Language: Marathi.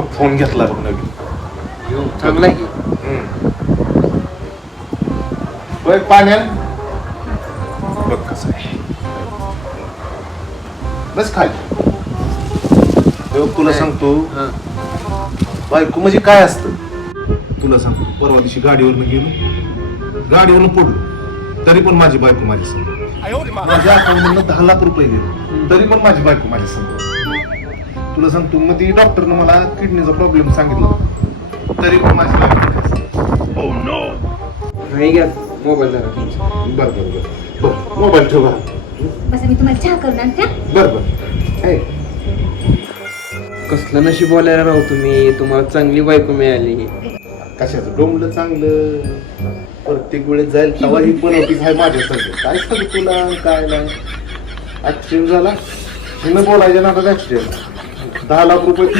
फोन घेतला बघ नवीन. चांगला आहे की. बघ पाण्या बघ कसं आहे. बस खाली. तुला सांगतो बायको म्हणजे काय असतं तुला सांगतो. परवा दिवशी गाडीवरनं गेलो, गाडीवरनं पडलो, तरी पण माझी बायको माझ्या संग. माझ्या अकाउंटमधनं 10 लाख रुपये गेले, तरी पण माझी बायको माझ्या संग. तुला सांगतो मग ती डॉक्टरनं मला किडनीचा प्रॉब्लेम सांगितला, तरी पण माझी बायको. Oh no. नाही घ्या मोबाईल जरा तुमचा. बरं मोबाईल ठेव बरं. बस मी तुम्हाला चहा करून आणते. बरं कसलं नशीब बोलायला राहू तुम्ही, तुम्हाला चांगली बायको मिळाली. कशाचं डोंबलं चांगलं. प्रत्येक वेळेस जाईल तेव्हा ही बनवतीच आहे माझ्या सगळं. काय सांगू तुला काय नाही. ऍक्सिडेंट झाला हिनं बोलायच्या ना आता ऍक्सिडेंट. 10 लाख रुपये